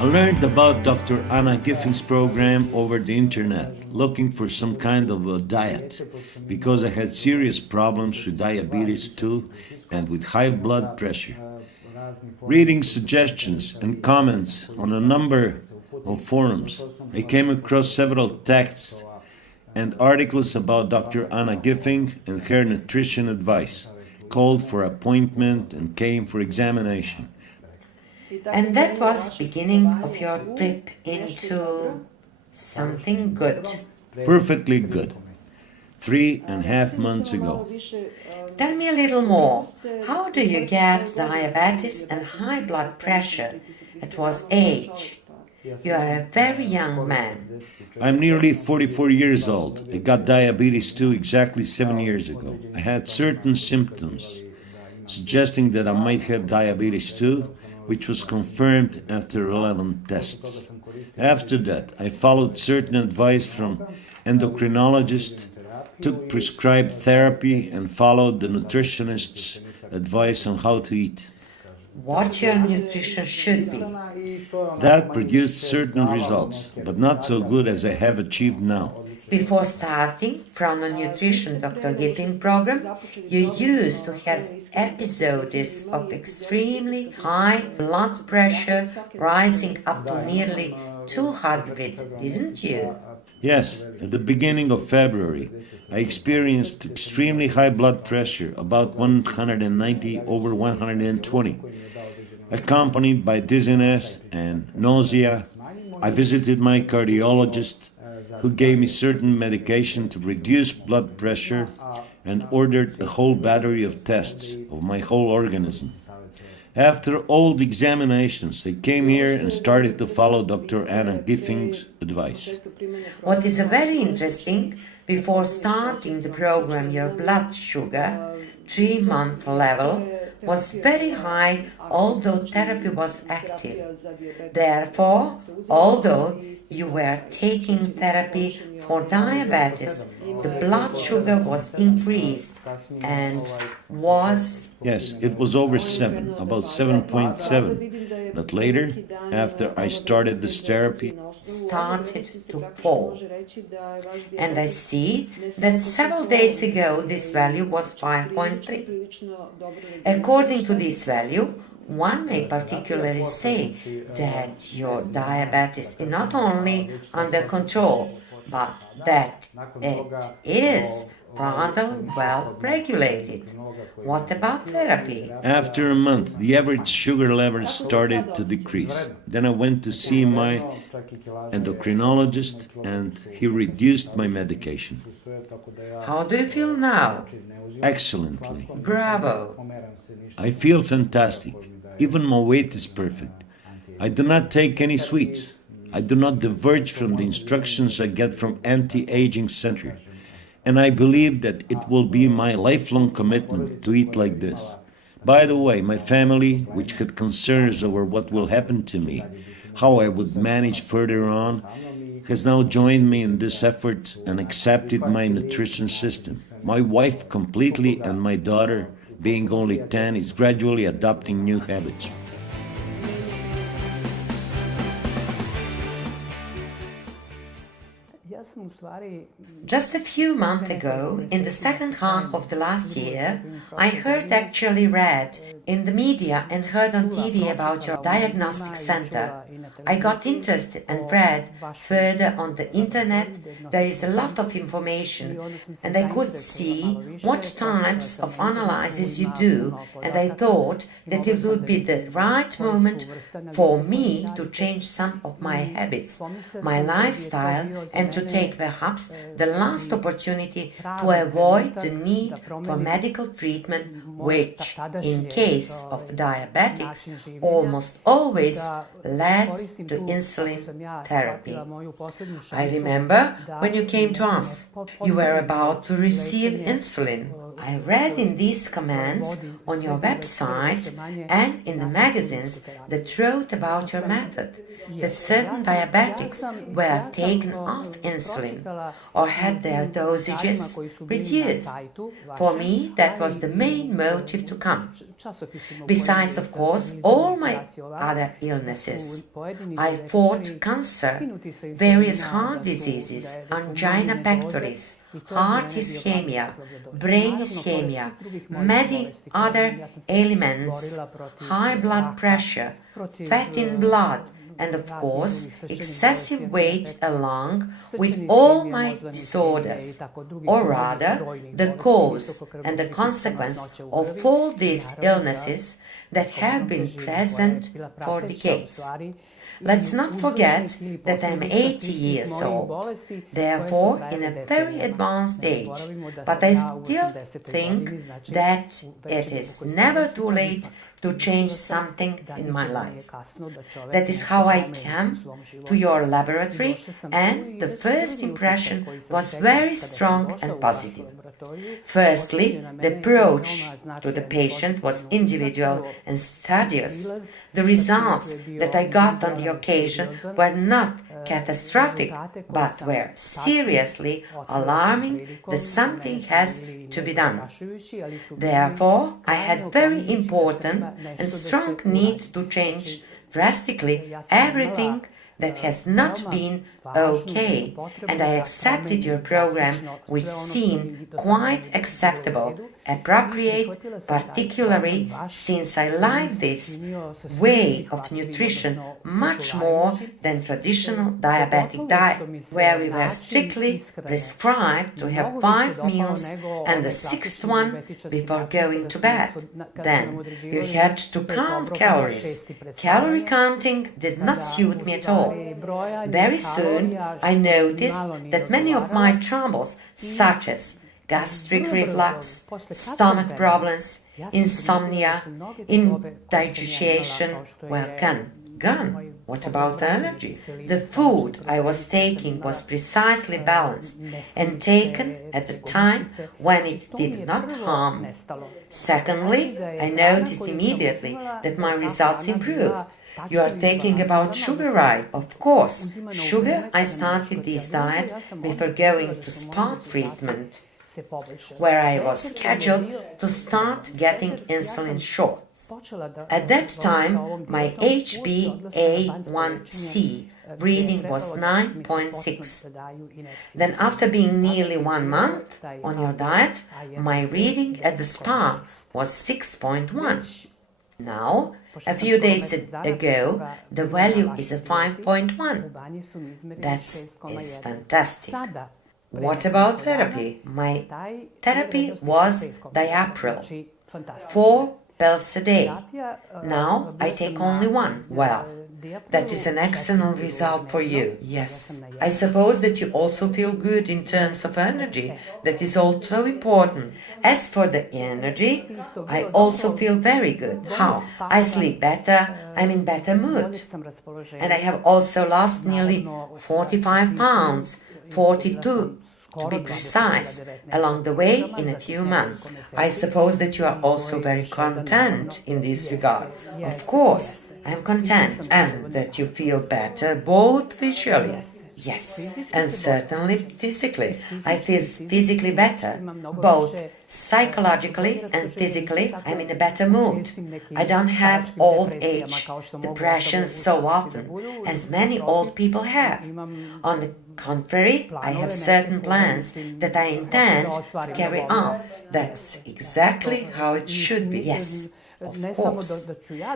I learned about Dr. Anna Gifing's program over the internet, looking for some kind of a diet, because I had serious problems with diabetes too and with high blood pressure. Reading suggestions and comments on a number of forums, I came across several texts and articles about Dr. Anna Gifing and her nutrition advice, called for appointment and came for examination. And that was beginning of your trip into something good. Perfectly good. 3.5 months ago. Tell me a little more. How do you get diabetes and high blood pressure at one's age? You are a very young man. I'm nearly 44 years old. I got diabetes too exactly 7 years ago. I had certain symptoms suggesting that I might have diabetes too, which was confirmed after 11 tests. After that, I followed certain advice from endocrinologists, took prescribed therapy, and followed the nutritionist's advice on how to eat. What your nutrition should be. That produced certain results, but not so good as I have achieved now. Before starting from the nutrition Dr. Gifing program, you used to have episodes of extremely high blood pressure rising up to nearly 200, didn't you? Yes, at the beginning of February, I experienced extremely high blood pressure, about 190 over 120, accompanied by dizziness and nausea. I visited my cardiologist, who gave me certain medication to reduce blood pressure and ordered a whole battery of tests of my whole organism. After all the examinations, I came here and started to follow Dr. Anna Gifing's advice. What is very interesting, before starting the program, your blood sugar, 3-month level, was very high, although therapy was active. Therefore, although you were taking therapy for diabetes, the blood sugar was increased and was... Yes, it was over 7, about 7.7. But later, after I started this therapy, started to fall. And I see that several days ago this value was 5.3. According to this value, one may particularly say that your diabetes is not only under control, but that it is rather well regulated. What about therapy? after a month, the average sugar level started to decrease. Then I went to see my endocrinologist and he reduced my medication. How do you feel now? Excellently. Bravo! I feel fantastic. Even my weight is perfect. I do not take any sweets. I do not diverge from the instructions I get from anti-aging Centar. And I believe that it will be my lifelong commitment to eat like this. By the way, my family, which had concerns over what will happen to me, how I would manage further on, has now joined me in this effort and accepted my nutrition system. My wife completely and my daughter, being only 10, is gradually adopting new habits. Just a few months ago, in the second half of the last year, I read in the media and heard on TV about your diagnostic center. I got interested and read further on the internet. There is a lot of information and I could see what types of analysis you do, and I thought that it would be the right moment for me to change some of my habits, my lifestyle, and to take perhaps the last opportunity to avoid the need for medical treatment, which, in case of diabetics, almost always leads to insulin therapy. I remember when you came to us, you were about to receive insulin. I read in these comments on your website and in the magazines that wrote about your method, that certain diabetics were taken off insulin or had their dosages reduced. For me, that was the main motive to come. Besides, of course, all my other illnesses. I fought cancer, various heart diseases, angina pectoris, heart ischemia, brain ischemia, many other ailments, high blood pressure, fat in blood, and of course excessive weight along with all my disorders, or rather the cause and the consequence of all these illnesses that have been present for decades. Let's not forget that I'm 80 years old, therefore in a very advanced age, but I still think that it is never too late to change something in my life. That is how I came to your laboratory, and the first impression was very strong and positive. Firstly, the approach to the patient was individual and studious. The results that I got on the occasion were not catastrophic, but were seriously alarming that something has to be done. Therefore, I had very important and strong need to change drastically everything that has not been okay, and I accepted your program, which seemed quite acceptable, appropriate, particularly since I like this way of nutrition much more than traditional diabetic diet, where we were strictly prescribed to have 5 meals and the 6th one before going to bed. Then you had to count calories. Calorie counting did not suit me at all. Very soon I noticed that many of my troubles, such as gastric reflux, stomach problems, insomnia, indigestion, were gone. What about the energy? The food I was taking was precisely balanced and taken at the time when it did not harm me. Secondly, I noticed immediately that my results improved. You are thinking about sugar, right? Of course. Sugar, I started this diet before going to spot treatment, where I was scheduled to start getting insulin shots. At that time, my HbA1c reading was 9.6. Then after being nearly 1 month on your diet, my reading at the spa was 6.1. Now, a few days ago, the value is a 5.1. That is fantastic. What about therapy? My therapy was diapril, 4 pills a day. Now I take only 1. Well, that is an excellent result for you. Yes. I suppose that you also feel good in terms of energy. That is also important. As for the energy, I also feel very good. How? I sleep better, I'm in better mood. And I have also lost nearly 45 pounds, 42 to be precise, along the way in a few months. I suppose that you are also very content in this regard. Of course, I am content, and that you feel better both visually. Yes, and certainly physically. I feel physically better, both psychologically and physically. I'm in a better mood. I don't have old age depression so often as many old people have. On the contrary, I have certain plans that I intend to carry on. That's exactly how it should be. Yes. Of course.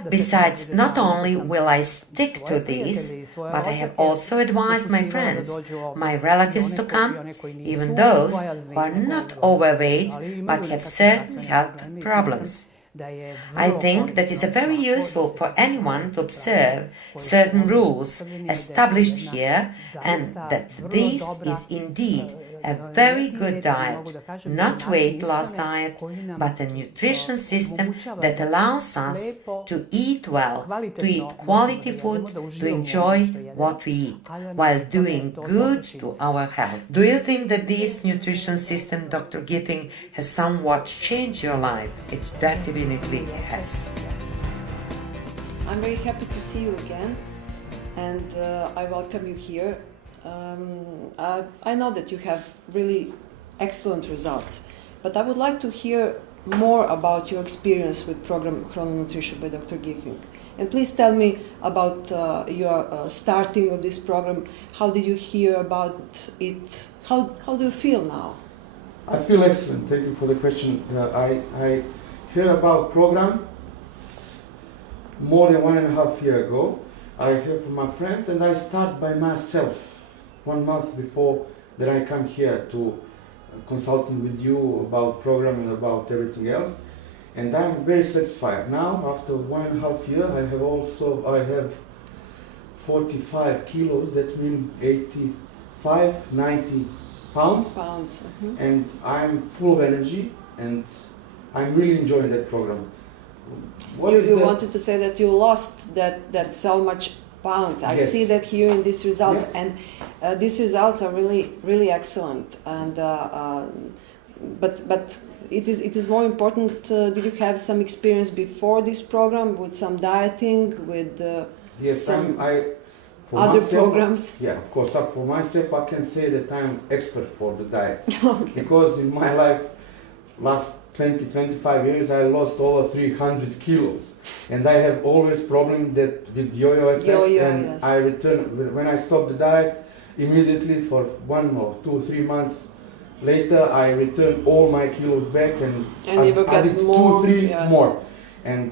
Besides, not only will I stick to this, but I have also advised my friends, my relatives to come, even those who are not overweight but have certain health problems. I think that is very useful for anyone to observe certain rules established here, and that this is indeed a very good diet, not weight loss diet, but a nutrition system that allows us to eat well, to eat quality food, to enjoy what we eat, while doing good to our health. Do you think that this nutrition system, Dr. Gifing, has somewhat changed your life? It definitely has. I'm very happy to see you again, and I welcome you here. I know that you have really excellent results, but I would like to hear more about your experience with program Chrononutrition by Dr. Gifing. And please tell me about your starting of this program. How did you hear about it? How do you feel now? I feel excellent. Thank you for the question. I heard about program more than 1.5 years ago. I heard from my friends, and I start by myself 1 month before that I come here to consulting with you about program and about everything else. And I'm very satisfied. Now, after 1.5 years, I have 45 kilos. That means 85, 90 pounds. And I'm full of energy, and I'm really enjoying that program. You wanted to say that you lost that so much pounds. I see that here in these results, and these results are really excellent. And but it is more important. Did you have some experience before this program with some dieting, with some other programs? Yeah, of course. For myself, I can say that I'm expert for the diet. Because in my life, last 20-25 years, I lost over 300 kilos, and I have always problem that with yo-yo effect. I return when I stop the diet immediately for 1 or 2 or 3 months. Later, I return all my kilos back and added 2 or 3 more. And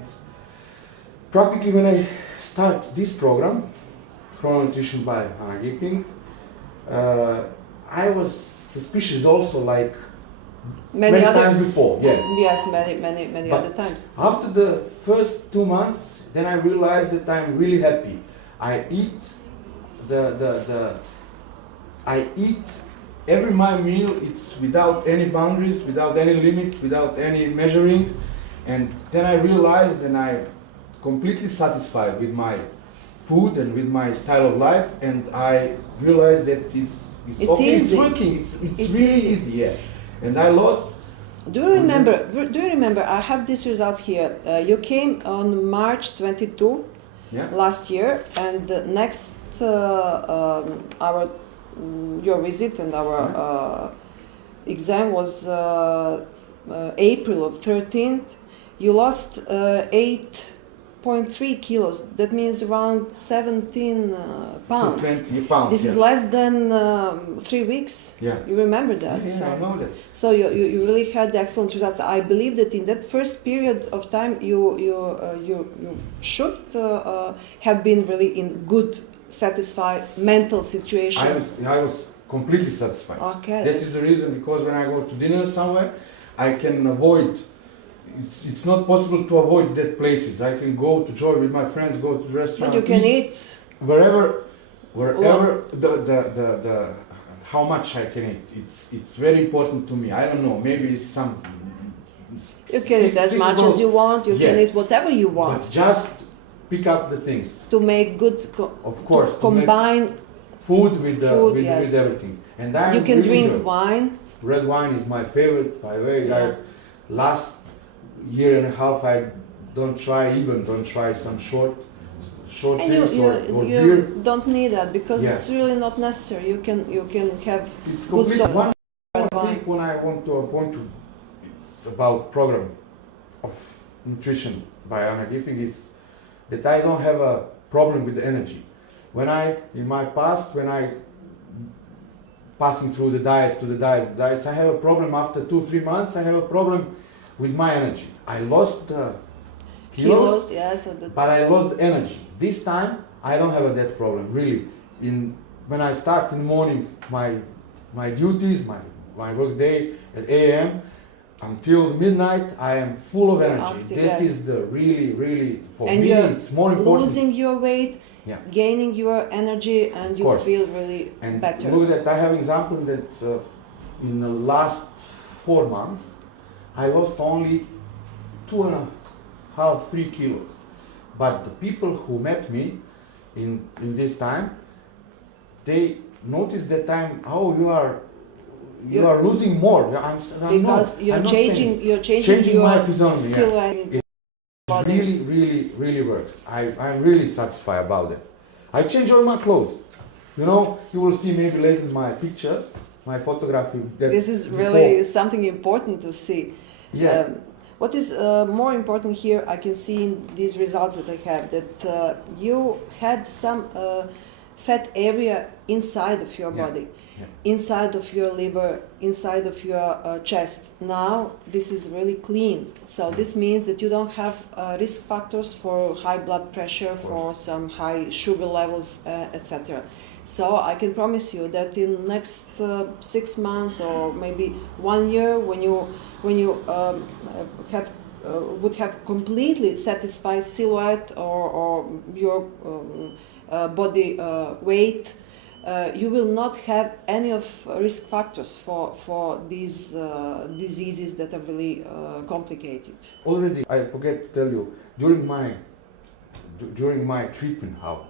practically, when I start this program, Chrononutrition by Gifing, I was suspicious also, like many times before. Yes, many other times. After the first 2 months, then I realized that I'm really happy. I eat I eat every my meal. It's without any boundaries, without any limit, without any measuring, and then I realized that I'm completely satisfied with my food and with my style of life, and I realized that it's okay, easy. It's working, it's really easy, yeah. And I lost. Do you remember? I have these results here. You came on March 22 last year, and next your visit and our exam was April of 13th. You lost 8.3 kilos. That means around 17 pounds. 20 pounds. This is less than 3 weeks. Yeah. You remember that? Yeah, I know that. So you really had excellent results. I believe that in that first period of time, you should have been really in good, satisfied mental situation. I was completely satisfied. Okay. That is the reason, because when I go to dinner somewhere, I can avoid. It's not possible to avoid that places. I can go to enjoy with my friends, go to the restaurant. But you can eat wherever the how much I can eat. It's very important to me. I don't know. Maybe it's some. You can eat as much as you want. You can eat whatever you want. But just pick up the things. To make good. Of course. Combine food with everything. And you can drink wine. Red wine is my favorite. By the way, last year and a half I don't try some short and things or you beer. Don't need that, because it's really not necessary. You can have it's good one thing when I want to it's about program of nutrition by Anna Gifing is that I don't have a problem with the energy. In my past, when I passing through the diets, I have a problem after 2-3 months. I have a problem with my energy. I lost kilos, but I lost energy. This time I don't have that problem really. When I start in the morning, my duties, my work day at 8 a.m. until midnight, I am full of energy. That is the really for me. It's more important. Losing your weight, gaining your energy, and you feel really better. And look at that. I have example that in the last 4 months, I lost only 2.5, 3 kilos. But the people who met me in this time, they noticed that you are losing more. Because you're changing your my physiognomy. silhouette. It really works. I'm really satisfied about it. I change all my clothes. You know, you will see maybe later in my picture, my photography. This is really something important to see. Yeah. What is more important here, I can see in these results that I have, that you had some fat area inside of your body, inside of your liver, inside of your chest. Now this is really clean. So this means that you don't have risk factors for high blood pressure, for some high sugar levels, etc. So I can promise you that in next 6 months or maybe 1 year, when you would have completely satisfied silhouette or your body weight, you will not have any of risk factors for these diseases that are really complicated. Already, I forget to tell you, during my treatment, how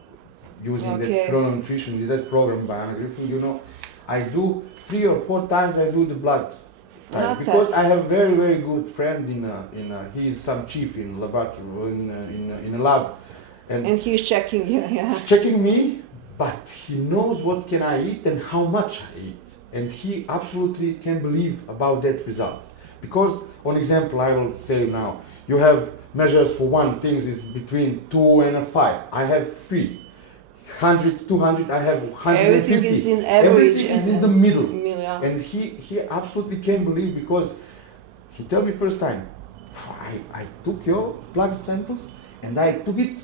using that chrononutrition, that program by Anna Gifing, you know, I do 3 or 4 times I do the blood. Because I have very, very good friend he's some chief in laboratory, in a lab. And he's checking you, He's checking me, but he knows what can I eat and how much I eat. And he absolutely can believe about that results. Because, on example, I will say now, you have measures for one thing is between 2 and 5. I have 3. 100, 200, I have 150. Everything is in average. Everything is in the middle. And he absolutely can't believe, because he told me first time, I took your blood samples and I took it.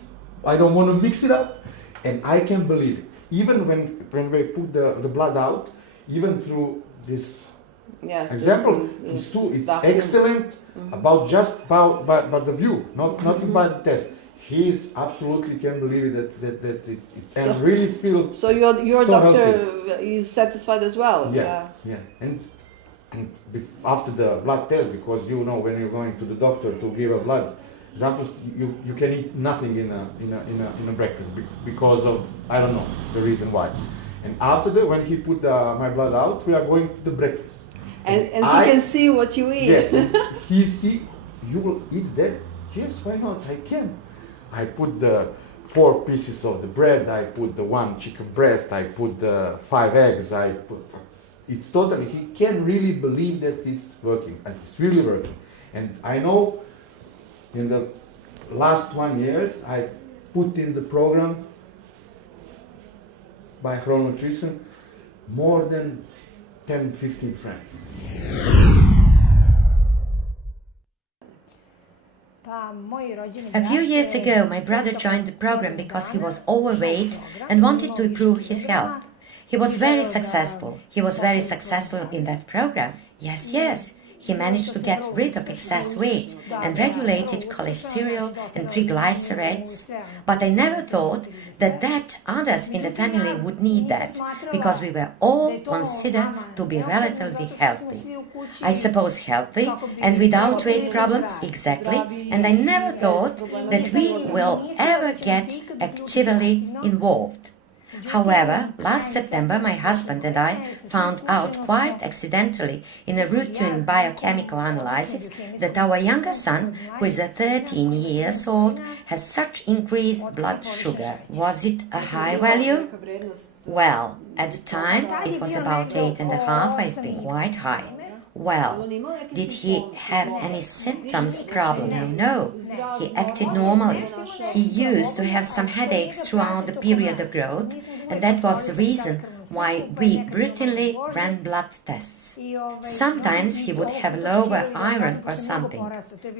I don't want to mix it up, and I can believe it. Even when we put the blood out, even through this example, it's excellent about the view, not about the test. He absolutely can believe that it's and really feel. So your so doctor healthy. is satisfied as well. Yeah. And after the blood test, because you know when you're going to the doctor to give a blood, examples you can eat nothing in a breakfast because of I don't know the reason why. And after that, when he put my blood out, we are going to the breakfast. And he can see what you eat. Yes, he see you will eat that. Yes, why not? I can. I put the 4 pieces of the bread. I put the 1 chicken breast. I put the 5 eggs. It's totally. He can really believe that it's working, and it's really working. And I know. In the last 1 year, I put in the program by chrononutrition more than 10, 15 friends. A few years ago, my brother joined the program because he was overweight and wanted to improve his health. He was very successful. He was very successful in that program. Yes. He managed to get rid of excess weight and regulated cholesterol and triglycerides. But I never thought that others in the family would need that, because we were all considered to be relatively healthy. I suppose healthy and without weight problems, exactly, and I never thought that we will ever get actively involved. However, last September my husband and I found out quite accidentally in a routine biochemical analysis that our younger son, who is 13 years old, has such increased blood sugar. Was it a high value? Well, at the time it was about 8.5, I think, quite high. Well, did he have any symptoms, problems? No, he acted normally. He used to have some headaches throughout the period of growth, and that was the reason why we routinely ran blood tests. Sometimes he would have lower iron or something.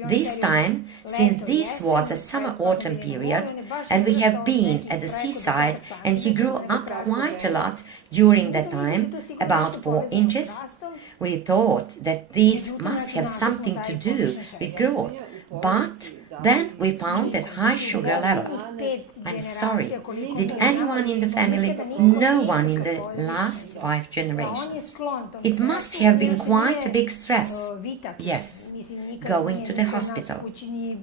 This time, since this was a summer-autumn period, and we have been at the seaside, and he grew up quite a lot during that time, about 4 inches, we thought that this must have something to do with growth, but Then we found that high sugar level. I'm sorry, did anyone in the family? No one in the last 5 generations. It must have been quite a big stress. Yes. Going to the hospital.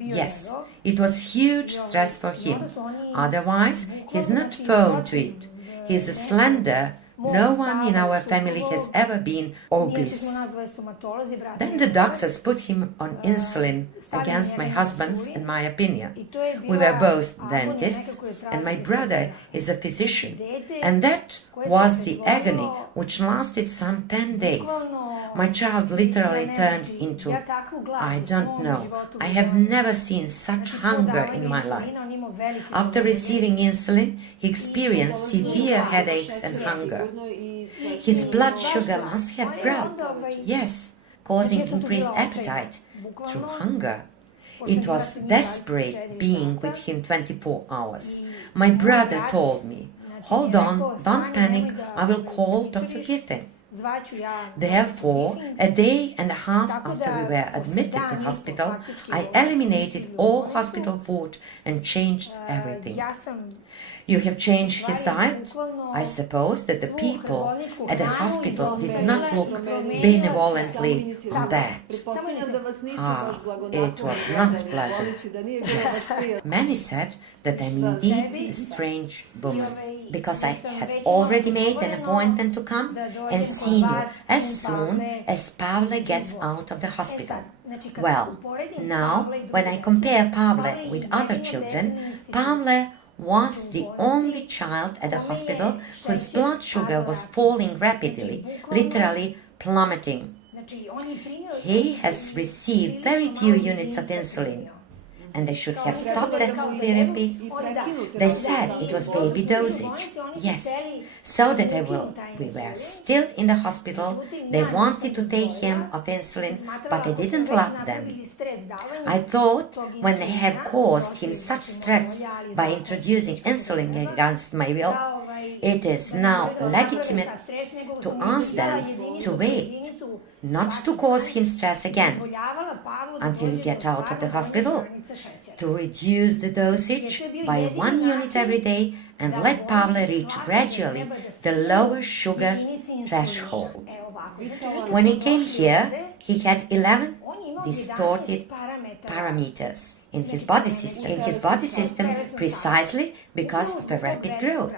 Yes. It was huge stress for him. Otherwise, he's not prone to it. He's slender. No one in our family has ever been obese. Then the doctors put him on insulin against my husband's and my opinion. We were both dentists, and my brother is a physician. And that was the agony, which lasted some 10 days. My child literally turned into, I don't know, I have never seen such hunger in my life. After receiving insulin, he experienced severe headaches and hunger. His blood sugar must have dropped, yes, causing increased appetite through hunger. It was desperate being with him 24 hours. My brother told me, hold on, don't panic, I will call Dr. Gifing. Therefore, a day and a half after we were admitted to hospital, I eliminated all hospital food and changed everything. You have changed his diet? I suppose that the people at the hospital did not look benevolently on that. It was not pleasant. Yes. Many said that I'm indeed a strange woman, because I had already made an appointment to come and see you as soon as Pavle gets out of the hospital. Well, now, when I compare Pavle with other children, Pavle was the only child at the hospital whose blood sugar was falling rapidly, literally plummeting. He has received very few units of insulin, and they should have stopped that therapy. They said it was baby dosage. Yes, so that we were still in the hospital. They wanted to take him off insulin, but I didn't let them. I thought when they have caused him such stress by introducing insulin against my will, it is now legitimate to ask them to wait, not to cause him stress again until you get out of the hospital, to reduce the dosage by 1 unit every day and let Pavle reach gradually the lower sugar threshold. When he came here, he had 11 distorted parameters in his body system, precisely because of a rapid growth.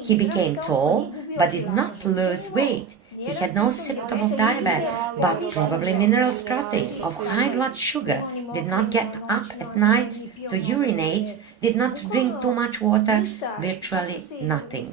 He became tall but did not lose weight. He had no symptom of diabetes, but probably minerals, proteins, of high blood sugar, did not get up at night to urinate, did not drink too much water, virtually nothing.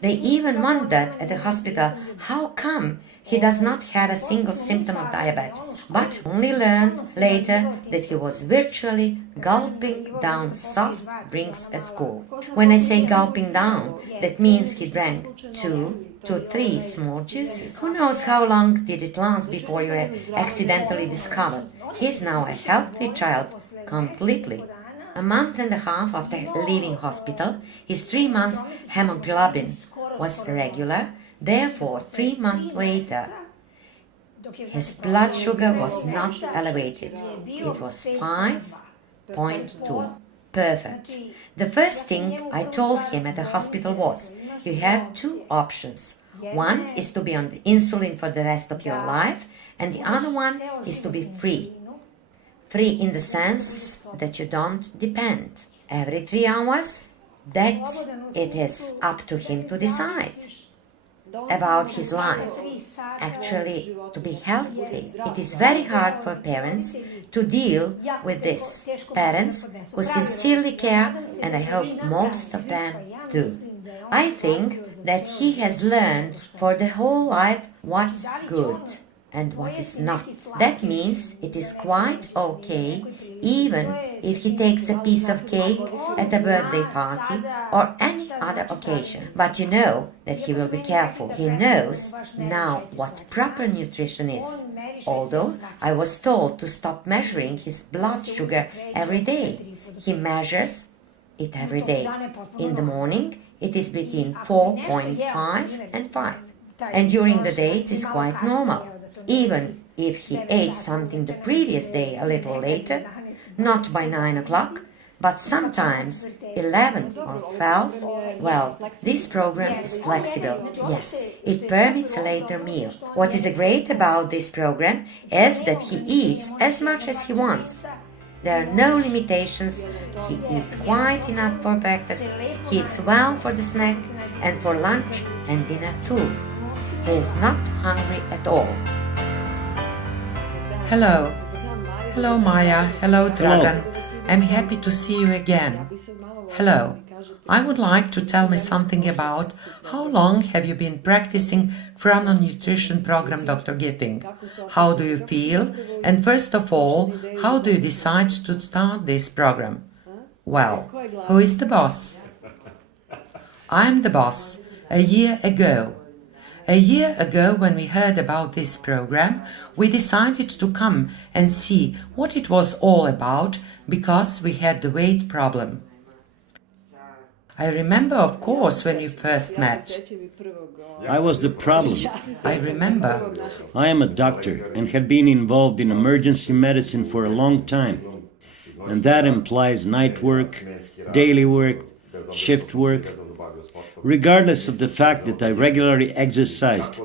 They even wondered at the hospital how come he does not have a single symptom of diabetes, but only learned later that he was virtually gulping down soft drinks at school. When I say gulping down, that means he drank 2 to 3 small juices. Who knows how long did it last before you were accidentally discovered? He's now a healthy child, completely. A month and a half after leaving hospital, his 3 months hemoglobin was regular. Therefore, 3 months later, his blood sugar was not elevated. It was 5.2. Perfect. The first thing I told him at the hospital was, you have 2 options. One is to be on the insulin for the rest of your life, and the other one is to be free. Free in the sense that you don't depend. Every 3 hours, that it is up to him to decide about his life. Actually, to be healthy. It is very hard for parents to deal with this. Parents who sincerely care, and I hope most of them do. I think that he has learned for the whole life what's good and what is not. That means it is quite okay even if he takes a piece of cake at a birthday party or any other occasion. But you know that he will be careful. He knows now what proper nutrition is. Although I was told to stop measuring his blood sugar every day, he measures it every day. In the morning, it is between 4.5 and 5. And during the day, it is quite normal. Even if he ate something the previous day a little later, not by 9 o'clock, but sometimes 11 or 12. Well, this program is flexible. Yes, it permits a later meal. What is great about this program is that he eats as much as he wants. There are no limitations. He eats quite enough for breakfast, he eats well for the snack, and for lunch and dinner too. He is not hungry at all. Hello. Hello, Maya. Hello, Dragan. I'm happy to see you again. Hello. I would like to tell me something about how long have you been practicing chrononutrition program, Dr. Gifing? How do you feel? And first of all, how do you decide to start this program? Well, who is the boss? I'm the boss. A year ago. A year ago, when we heard about this program, we decided to come and see what it was all about because we had the weight problem. I remember, of course, when we first met. I was the problem. I remember. I am a doctor and have been involved in emergency medicine for a long time. And that implies night work, daily work, shift work. Regardless of the fact that I regularly exercised,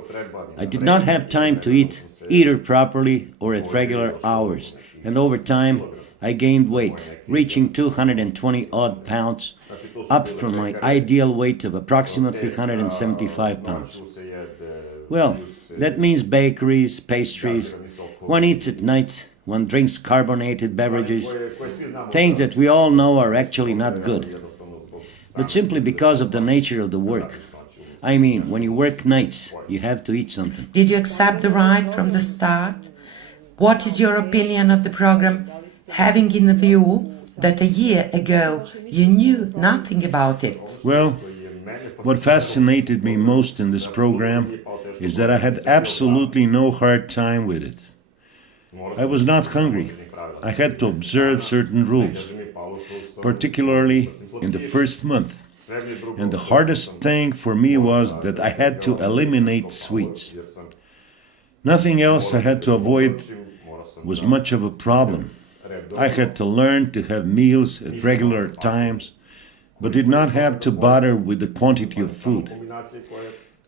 I did not have time to eat either properly or at regular hours. And over time, I gained weight, reaching 220 odd pounds, up from my ideal weight of approximately 175 pounds. Well, that means bakeries, pastries, one eats at night, one drinks carbonated beverages, things that we all know are actually not good. But simply because of the nature of the work. I mean, when you work nights, you have to eat something. Did you accept the right from the start? What is your opinion of the program, having in view that a year ago you knew nothing about it? Well, what fascinated me most in this program is that I had absolutely no hard time with it. I was not hungry. I had to observe certain rules, particularly in the first month. And the hardest thing for me was that I had to eliminate sweets. Nothing else I had to avoid was much of a problem. I had to learn to have meals at regular times, but did not have to bother with the quantity of food.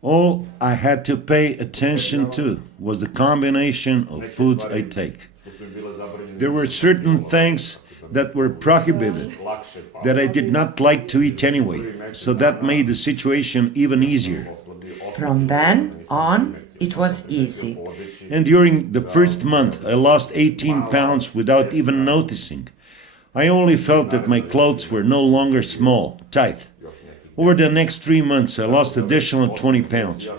All I had to pay attention to was the combination of foods I take. There were certain things that were prohibited, that I did not like to eat anyway, so that made the situation even easier. From then on, it was easy. And during the first month, I lost 18 pounds without even noticing. I only felt that my clothes were no longer small, tight. Over the next 3 months, I lost additional 20 pounds.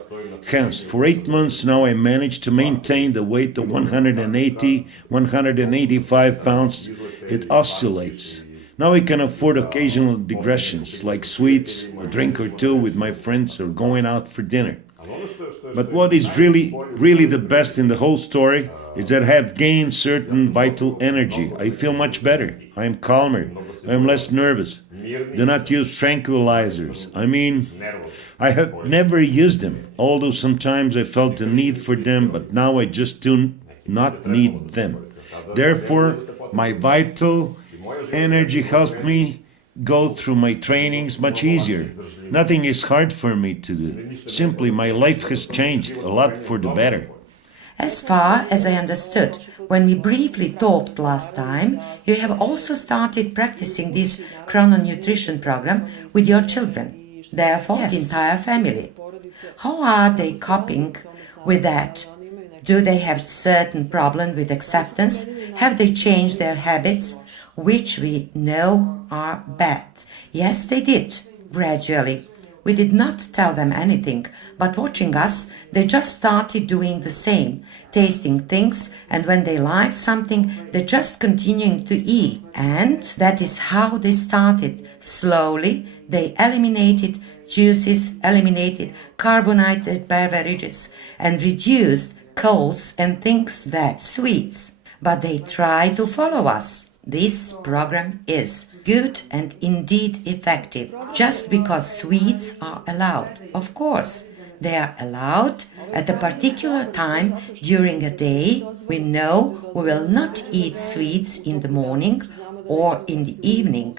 Hence, for 8 months now I managed to maintain the weight of 180, 185 pounds. It oscillates. Now I can afford occasional digressions, like sweets, a drink or two with my friends, or going out for dinner. But what is really the best in the whole story is that I have gained certain vital energy. I feel much better. I am calmer. I am less nervous. Do not use tranquilizers. I have never used them, although sometimes I felt the need for them, but now I just do not need them. Therefore, my vital energy helps me go through my trainings much easier. Nothing is hard for me to do. Simply, my life has changed a lot for the better. As far as I understood, when we briefly talked last time, you have also started practicing this chrononutrition program with your children, therefore the entire family. How are they coping with that? Do they have certain problem with acceptance? Have they changed their habits, which we know are bad? Yes, they did, gradually. We did not tell them anything, but watching us, they just started doing the same, tasting things, and when they liked something, they just continuing to eat. And that is how they started. Slowly, they eliminated juices, eliminated carbonated beverages, and reduced coals and things that sweets. But they try to follow us. This program is good and indeed effective, just because sweets are allowed. Of course, they are allowed At a particular time during a day, we know we will not eat sweets in the morning or in the evening.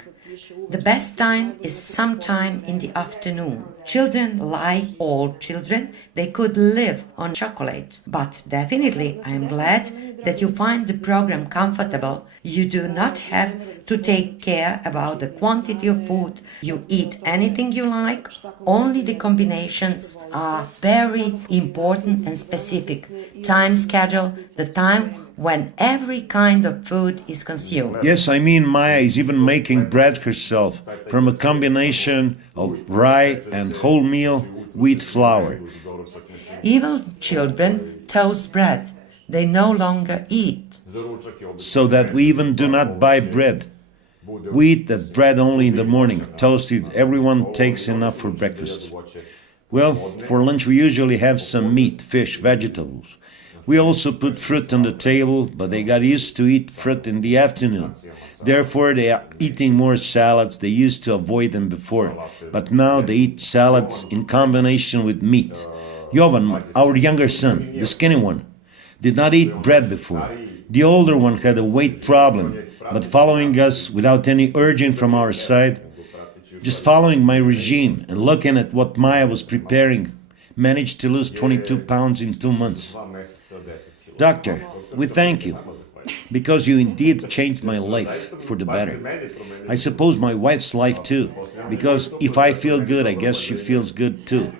The best time is sometime in the afternoon. Children, like all children, they could live on chocolate. But definitely, I am glad that you find the program comfortable. You do not have to take care about the quantity of food. You eat anything you like. Only the combinations are very important and specific. Time schedule, the time when every kind of food is consumed. Yes, I mean Maya is even making bread herself from a combination of rye and wholemeal wheat flour. Even children toast bread. They no longer eat. So that we even do not buy bread. We eat that bread only in the morning, toasted. Everyone takes enough for breakfast. Well, for lunch we usually have some meat, fish, vegetables. We also put fruit on the table, but they got used to eat fruit in the afternoon. Therefore, they are eating more salads. They used to avoid them before, but now they eat salads in combination with meat. Jovan, our younger son, the skinny one, did not eat bread before. The older one had a weight problem, but following us without any urging from our side, just following my regime and looking at what Maya was preparing, managed to lose 22 pounds in 2 months. Doctor, we thank you, because you indeed changed my life for the better. I suppose my wife's life too, because if I feel good, I guess she feels good too.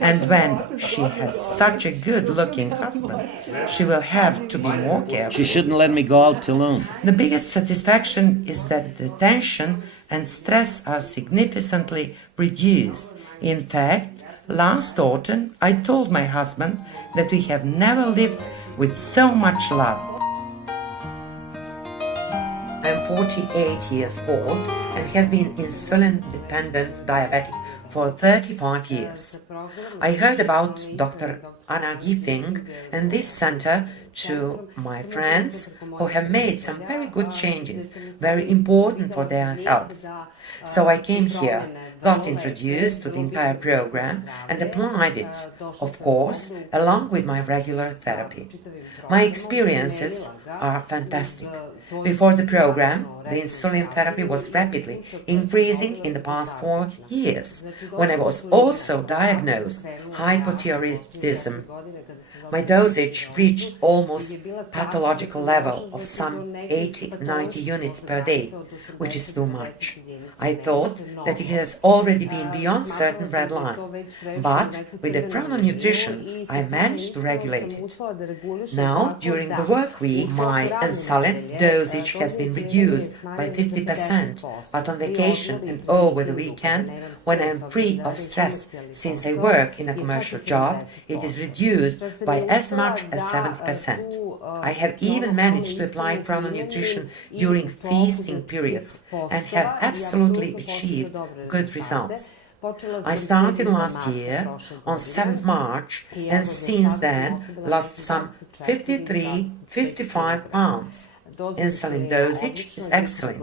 And when she has such a good-looking husband, she will have to be more careful. She shouldn't let me go out alone. The biggest satisfaction is that the tension and stress are significantly reduced. In fact, last autumn, I told my husband that we have never lived with so much love. I'm 48 years old and have been insulin-dependent diabetic for 35 years. I heard about Dr. Anna Gifing and this center to my friends who have made some very good changes, very important for their health. So I came here, got introduced to the entire program and applied it, of course, along with my regular therapy. My experiences are fantastic. Before the program, the insulin therapy was rapidly increasing in the past 4 years, when I was also diagnosed hypothyroidism. My dosage reached almost pathological level of some 80-90 units per day, which is too much. I thought that it has already been beyond certain red line, but with the chrononutrition I managed to regulate it. Now, during the work week, my insulin dosage has been reduced by 50%, but on vacation and over the weekend, when I am free of stress, since I work in a commercial job, it is reduced by as much as 70%. I have even managed to apply chrononutrition during feasting periods and have absolutely achieved good results. I started last year on 7th March and since then lost some 55 pounds. Insulin dosage is excellent.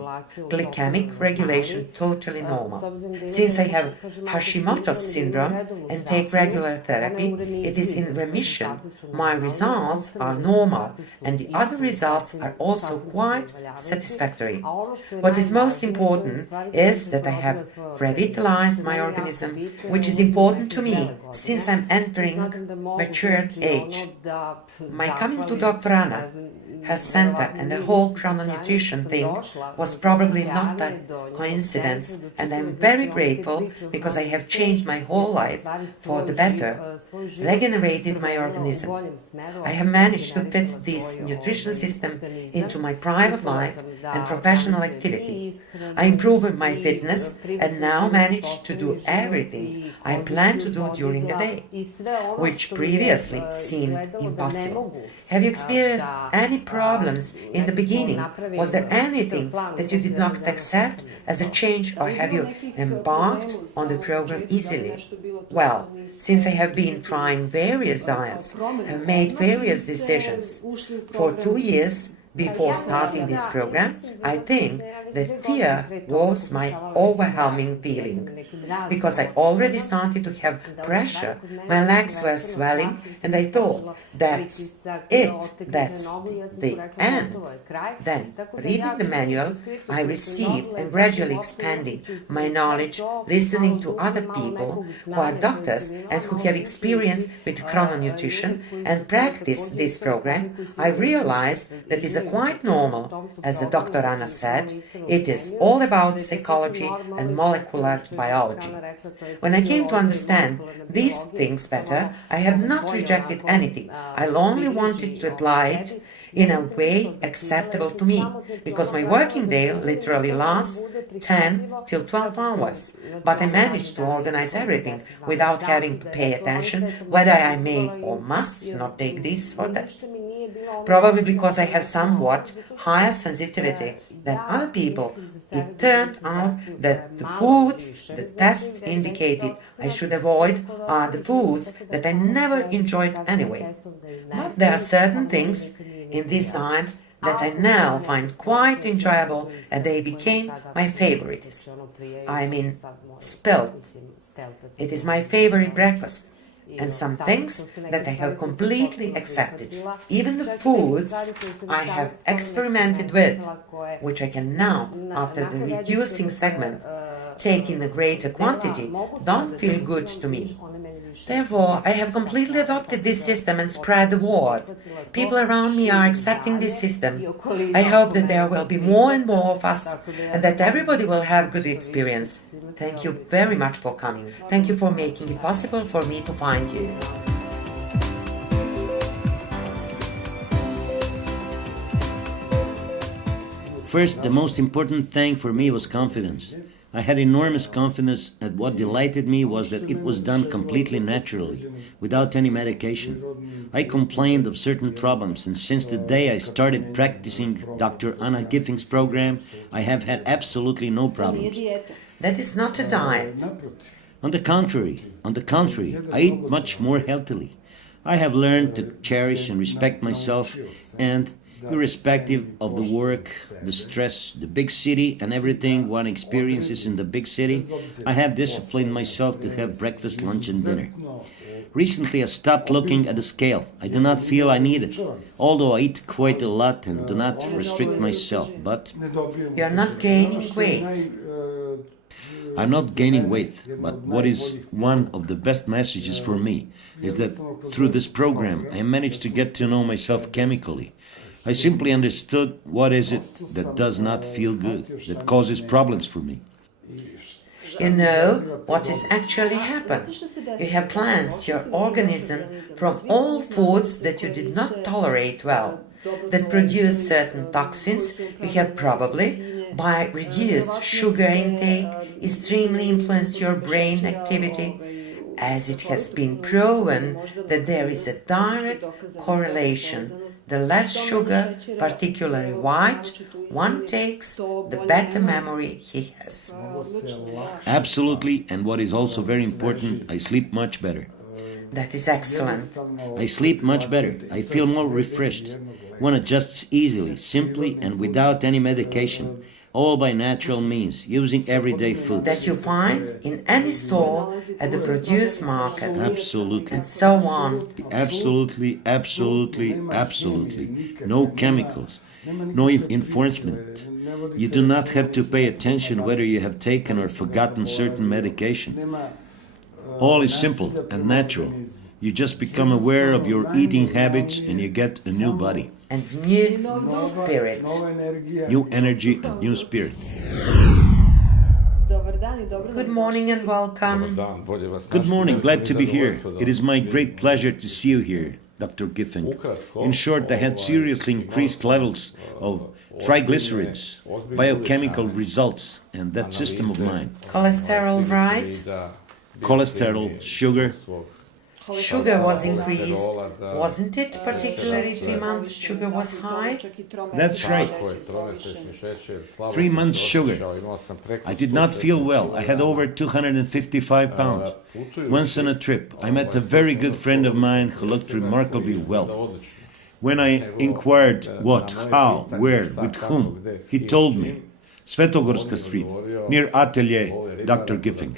Glycemic regulation totally normal. Since I have Hashimoto's syndrome and take regular therapy, it is in remission. My results are normal and the other results are also quite satisfactory. What is most important is that I have revitalized my organism, which is important to me since I'm entering mature age. My coming to Dr. Anna, her center and the whole chrononutrition thing was probably not a coincidence, and I'm very grateful because I have changed my whole life for the better, regenerated my organism. I have managed to fit this nutrition system into my private life and professional activity. I improved my fitness and now manage to do everything I plan to do during the day, which previously seemed impossible. Have you experienced any problems in the beginning? Was there anything that you did not accept as a change, or have you embarked on the program easily? Well, since I have been trying various diets, have made various decisions. For 2 years, Before starting this program, I think that fear was my overwhelming feeling. Because I already started to have pressure, my legs were swelling, and I thought, that's it, that's the end. Then, reading the manual, I received and gradually expanding my knowledge, listening to other people who are doctors and who have experience with chrononutrition and practice this program, I realized that is quite normal. As Dr. Anna said, it is all about psychology and molecular biology. When I came to understand these things better, I have not rejected anything. I only wanted to apply it in a way acceptable to me, because my working day literally lasts 10 till 12 hours. But I managed to organize everything without having to pay attention whether I may or must not take this or that. Probably because I have somewhat higher sensitivity than other people, it turned out that the foods the test indicated I should avoid are the foods that I never enjoyed anyway. But there are certain things in this diet that I now find quite enjoyable, and they became my favorites. I mean, spelt. It is my favorite breakfast. And some things that I have completely accepted. Even the foods I have experimented with, which I can now, after the reducing segment, take in a greater quantity, don't feel good to me. Therefore, I have completely adopted this system and spread the word. People around me are accepting this system. I hope that there will be more and more of us, and that everybody will have good experience. Thank you very much for coming. Thank you for making it possible for me to find you. First, the most important thing for me was confidence. I had enormous confidence, and what delighted me was that it was done completely naturally, without any medication. I complained of certain problems, and since the day I started practicing Dr. Anna Gifing's program, I have had absolutely no problems. That is not a diet. On the contrary, I eat much more healthily. I have learned to cherish and respect myself, and irrespective of the work, the stress, the big city, and everything one experiences in the big city, I have disciplined myself to have breakfast, lunch, and dinner. Recently, I stopped looking at the scale. I do not feel I need it, although I eat quite a lot and do not restrict myself, but You are not gaining weight. I'm not gaining weight, but what is one of the best messages for me is that through this program I managed to get to know myself chemically. I simply understood what is it that does not feel good, that causes problems for me. You know what is actually happened. You have cleansed your organism from all foods that you did not tolerate well, that produce certain toxins. You have probably, by reduced sugar intake, extremely influenced your brain activity, as it has been proven that there is a direct correlation. The less sugar, particularly white, one takes, the better memory he has. Absolutely, and what is also very important, I sleep much better. That is excellent. I sleep much better. I feel more refreshed. One adjusts easily, simply, and without any medication, all by natural means, using everyday food. That you find in any store at the produce market. Absolutely. And so on. Absolutely, absolutely, absolutely. No chemicals, no enforcement. You do not have to pay attention whether you have taken or forgotten certain medication. All is simple and natural. You just become aware of your eating habits and you get a new body. And new spirit. New energy and new spirit. Good morning and welcome. Good morning, glad to be here. It is my great pleasure to see you here, Dr. Gifing. In short, I had seriously increased levels of triglycerides, biochemical results, and that system of mine. Cholesterol, right? Cholesterol, sugar. Sugar was increased, wasn't it? Particularly 3 months sugar was high. That's right. 3 months sugar. I did not feel well. I had over 255 pounds. Once on a trip, I met a very good friend of mine who looked remarkably well. When I inquired what, how, where, with whom, he told me, Svetogorska Street, near Atelier Dr. Gifing.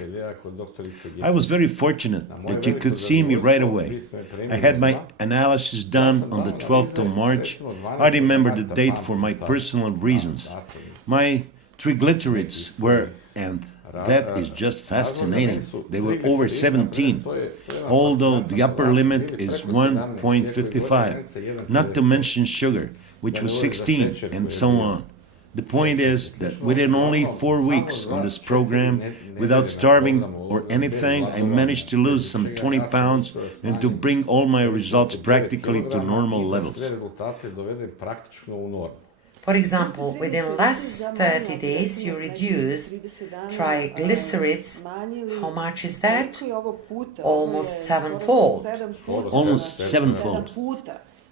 I was very fortunate that you could see me right away. I had my analysis done on the 12th of March. I remember the date for my personal reasons. My triglycerides were, and that is just fascinating, they were over 17, although the upper limit is 1.55, not to mention sugar, which was 16, and so on. The point is that within only 4 weeks on this program, without starving or anything, I managed to lose some 20 pounds and to bring all my results practically to normal levels. For example, within less 30 days you reduced triglycerides. How much is that? Almost sevenfold. Almost sevenfold.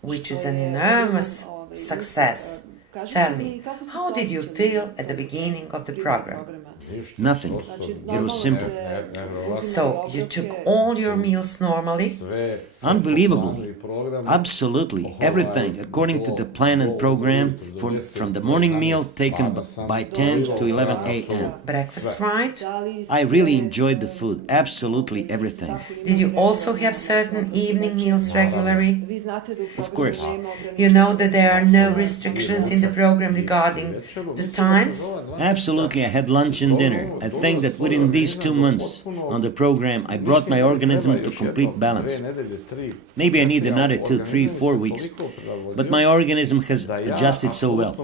Which is an enormous success. Tell me, how did you feel at the beginning of the program? Nothing. It was simple. So, you took all your meals normally? Unbelievable. Absolutely. Everything according to the plan and program, from the morning meal taken by 10 to 11 a.m. Breakfast right? I really enjoyed the food. Absolutely everything. Did you also have certain evening meals regularly? Of course. You know that there are no restrictions in the program regarding the times? Absolutely. I had lunch and dinner. I think that within these 2 months on the program, I brought my organism to complete balance. Maybe I need another 2, 3, 4 weeks, but my organism has adjusted so well.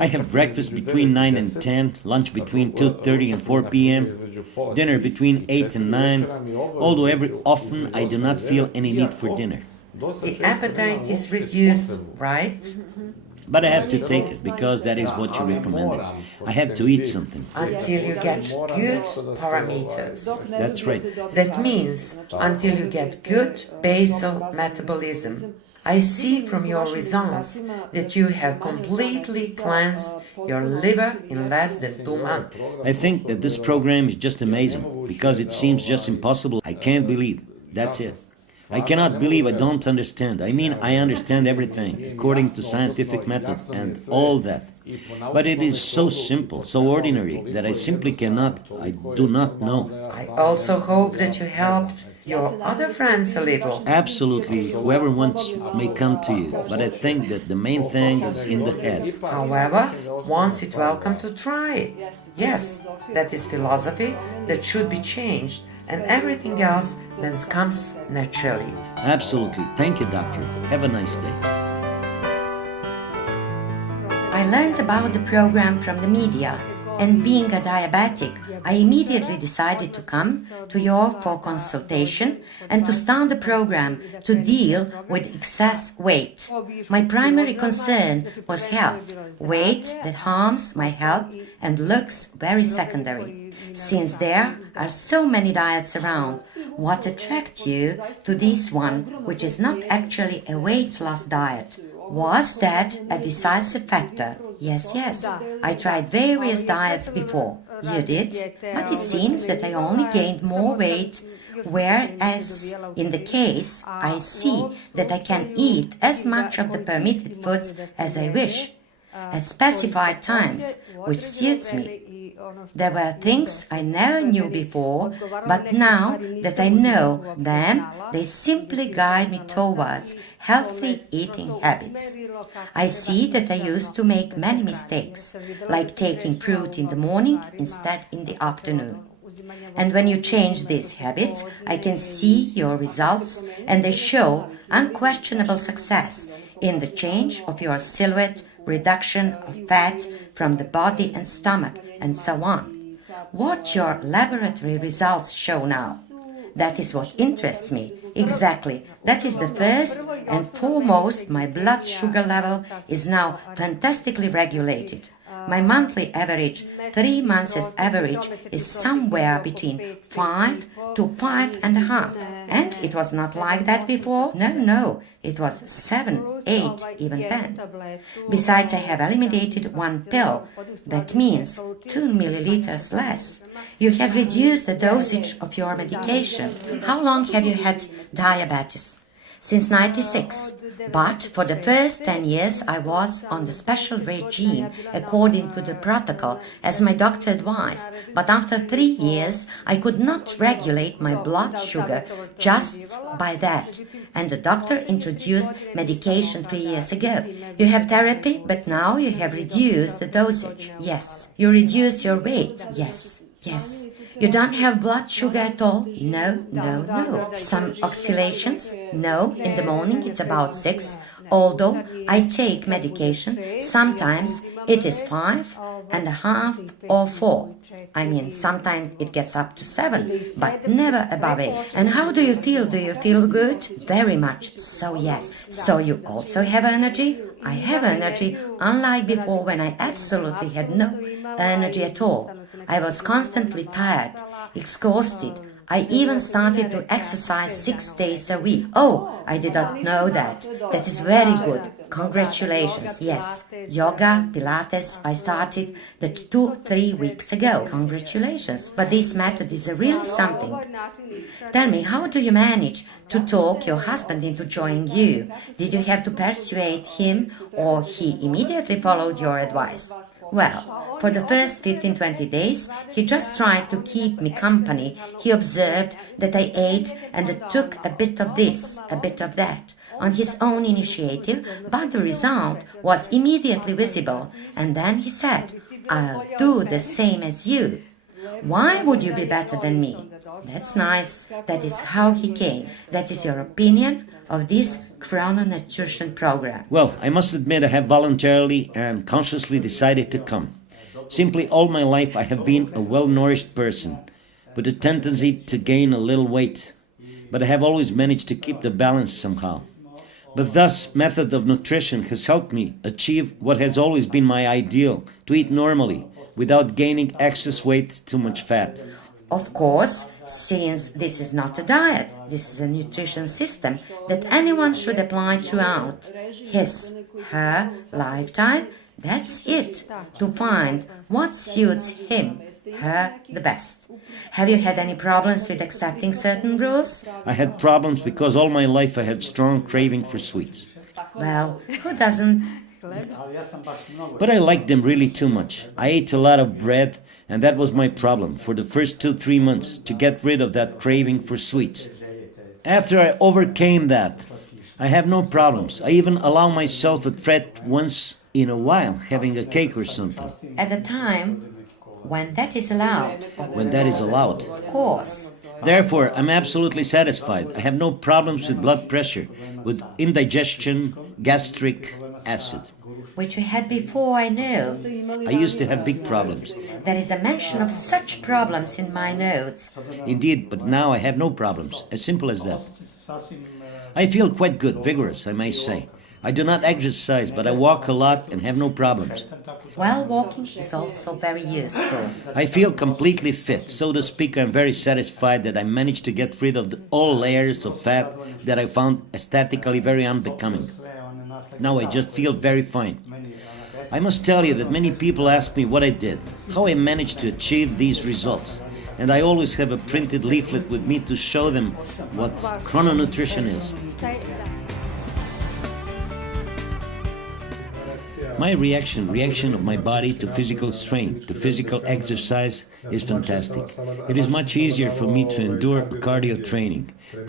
I have breakfast between 9 and 10, lunch between 2:30 and 4 p.m., dinner between 8 and 9, although every often I do not feel any need for dinner. The appetite is reduced, right? But I have to take it because that is what you recommended. I have to eat something. Until you get good parameters. That's right. That means until you get good basal metabolism. I see from your results that you have completely cleansed your liver in less than 2 months. I think that this program is just amazing because it seems just impossible. I can't believe. That's it. I cannot believe I don't understand. I mean, I understand everything according to scientific method and all that. But it is so simple, so ordinary, that I simply cannot, I do not know. I also hope that you helped your other friends a little. Absolutely, whoever wants may come to you, but I think that the main thing is in the head. However, once it's welcome to try it. Yes, that is philosophy that should be changed, and everything else then comes naturally. Absolutely. Thank you, doctor. Have a nice day. I learned about the program from the media, and being a diabetic, I immediately decided to come to you for consultation and to start the program to deal with excess weight. My primary concern was health, weight that harms my health and looks very secondary. Since there are so many diets around, what attracts you to this one, which is not actually a weight loss diet? Was that a decisive factor? Yes. I tried various diets before. You did? But it seems that I only gained more weight, whereas in the case, I see that I can eat as much of the permitted foods as I wish, at specified times, which suits me. There were things I never knew before, but now that I know them, they simply guide me towards healthy eating habits. I see that I used to make many mistakes, like taking fruit in the morning instead in the afternoon. And when you change these habits, I can see your results, and they show unquestionable success in the change of your silhouette, reduction of fat from the body and stomach, and so on. What your laboratory results show now. That is what interests me. Exactly. That is the first and foremost. My blood sugar level is now fantastically regulated. My monthly average, 3 months average, is somewhere between 5 to 5.5. And it was not like that before. No. It was 7, 8, even 10. Besides, I have eliminated 1 pill. That means 2 milliliters less. You have reduced the dosage of your medication. How long have you had diabetes? since 96. But for the first 10 years I was on the special regime according to the protocol as my doctor advised. But after 3 years I could not regulate my blood sugar just by that. And the doctor introduced medication 3 years ago. You have therapy, but now you have reduced the dosage. Yes. You reduce your weight. Yes. Yes. You don't have blood sugar at all? No, no, no. Some oscillations? No, in the morning it's about 6, although I take medication. Sometimes it is 5.5 or 4. I mean, sometimes it gets up to 7, but never above 8. And how do you feel? Do you feel good? Very much. So yes. So you also have energy? I have energy, unlike before when I absolutely had no energy at all. I was constantly tired, exhausted. I even started to exercise 6 days a week. Oh, I did not know that. That is very good. Congratulations. Yes. Yoga, Pilates, I started that 2-3 weeks ago. Congratulations. But this method is really something. Tell me, how do you manage to talk your husband into joining you? Did you have to persuade him or he immediately followed your advice? Well, for the first 15-20 days, he just tried to keep me company. He observed that I ate and took a bit of this, a bit of that, on his own initiative, but the result was immediately visible. And then he said, "I'll do the same as you. Why would you be better than me?" That's nice. That is how he came. That is your opinion of this chrononutrition program. Well, I must admit I have voluntarily and consciously decided to come. Simply all my life I have been a well-nourished person, with a tendency to gain a little weight, but I have always managed to keep the balance somehow. But thus, method of nutrition has helped me achieve what has always been my ideal, to eat normally, without gaining excess weight, too much fat. Of course, since this is not a diet, this is a nutrition system that anyone should apply throughout her lifetime. That's it, to find what suits him, her the best. Have you had any problems with accepting certain rules? I had problems because all my life I had strong craving for sweets. Well, who doesn't? But I liked them really too much. I ate a lot of bread, and that was my problem for the first 2-3 months, to get rid of that craving for sweets. After I overcame that, I have no problems. I even allow myself a treat once in a while, having a cake or something. At a time when that is allowed. When that is allowed. Of course. Therefore, I'm absolutely satisfied. I have no problems with blood pressure, with indigestion, gastric acid. Which you had before, I know. I used to have big problems. There is a mention of such problems in my notes. Indeed, but now I have no problems. As simple as that. I feel quite good, vigorous, I may say. I do not exercise, but I walk a lot and have no problems. Well, walking is also very useful. I feel completely fit. So to speak, I'm very satisfied that I managed to get rid of all layers of fat that I found aesthetically very unbecoming. Now I just feel very fine. I must tell you that many people ask me what I did, how I managed to achieve these results. And I always have a printed leaflet with me to show them what chrononutrition is. My reaction of my body to physical strain, to physical exercise is fantastic. It is much easier for me to endure cardio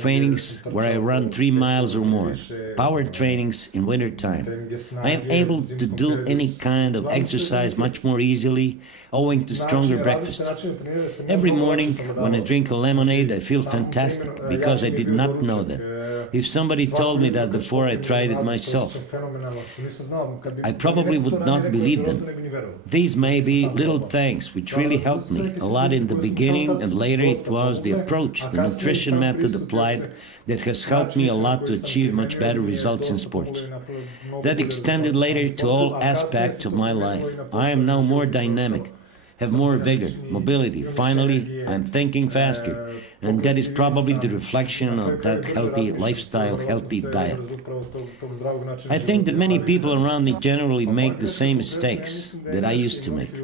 trainings where I run 3 miles or more, power trainings in winter time. I am able to do any kind of exercise much more easily owing to stronger breakfast. Every morning when I drink a lemonade I feel fantastic because I did not know that. If somebody told me that before I tried it myself, I probably would not believe them. These may be little things which really helped me a lot in the beginning, and later it was the approach, the nutrition method applied that has helped me a lot to achieve much better results in sports. That extended later to all aspects of my life. I am now more dynamic, have more vigor, mobility. Finally, I'm thinking faster. And that is probably the reflection of that healthy lifestyle, healthy diet. I think that many people around me generally make the same mistakes that I used to make.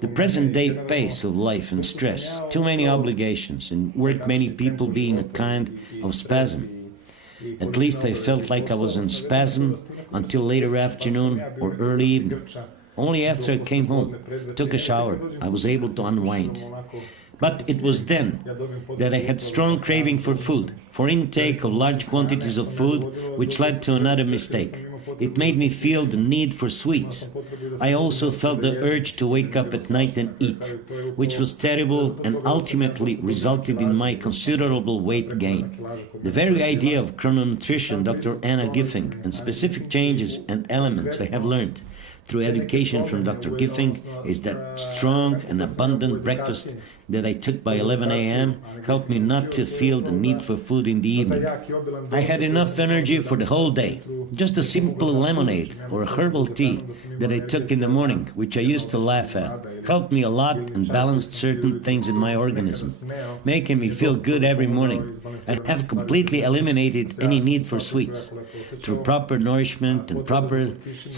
The present-day pace of life and stress, too many obligations, and work many people be in a kind of spasm. At least I felt like I was in spasm until later afternoon or early evening. Only after I came home, took a shower, I was able to unwind. But it was then that I had strong craving for food, for intake of large quantities of food, which led to another mistake. It made me feel the need for sweets. I also felt the urge to wake up at night and eat, which was terrible and ultimately resulted in my considerable weight gain. The very idea of chrononutrition, Dr. Anna Gifing, and specific changes and elements I have learned through education from Dr. Gifing is that strong and abundant breakfast that I took by 11 a.m. helped me not to feel the need for food in the evening. I had enough energy for the whole day. Just a simple lemonade or a herbal tea that I took in the morning, which I used to laugh at, helped me a lot and balanced certain things in my organism, making me feel good every morning. I have completely eliminated any need for sweets. Through proper nourishment and proper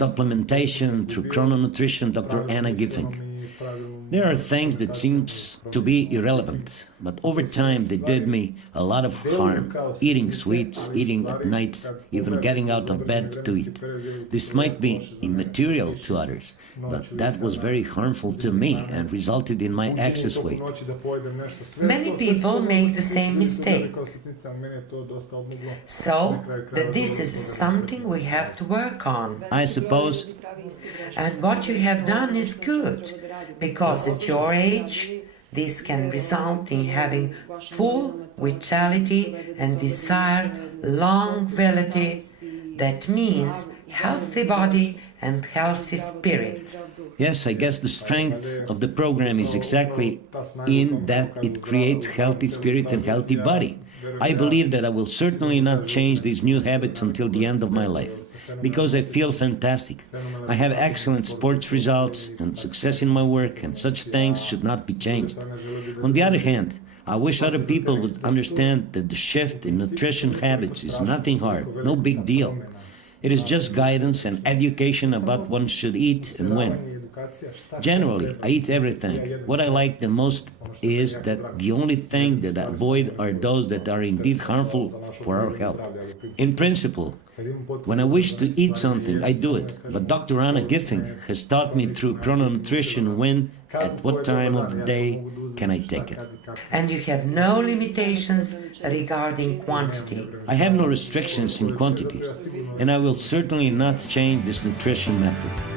supplementation through chrononutrition, Dr. Anna Gifing. There are things that seems to be irrelevant, but over time they did me a lot of harm. Eating sweets, eating at night, even getting out of bed to eat. This might be immaterial to others, but that was very harmful to me and resulted in my excess weight. Many people make the same mistake. So, that this is something we have to work on. I suppose. And what you have done is good, because at your age, this can result in having full vitality and desired longevity. That means healthy body and healthy spirit. Yes, I guess the strength of the program is exactly in that it creates healthy spirit and healthy body. I believe that I will certainly not change these new habits until the end of my life, because I feel fantastic. I have excellent sports results and success in my work, and such things should not be changed. On the other hand, I wish other people would understand that the shift in nutrition habits is nothing hard, no big deal. It is just guidance and education about what one should eat and when. Generally, I eat everything. What I like the most is that the only thing that I avoid are those that are indeed harmful for our health. In principle, when I wish to eat something, I do it. But Dr. Anna Gifing has taught me through chrononutrition when, at what time of the day can I take it. And you have no limitations regarding quantity. I have no restrictions in quantity, and I will certainly not change this nutrition method.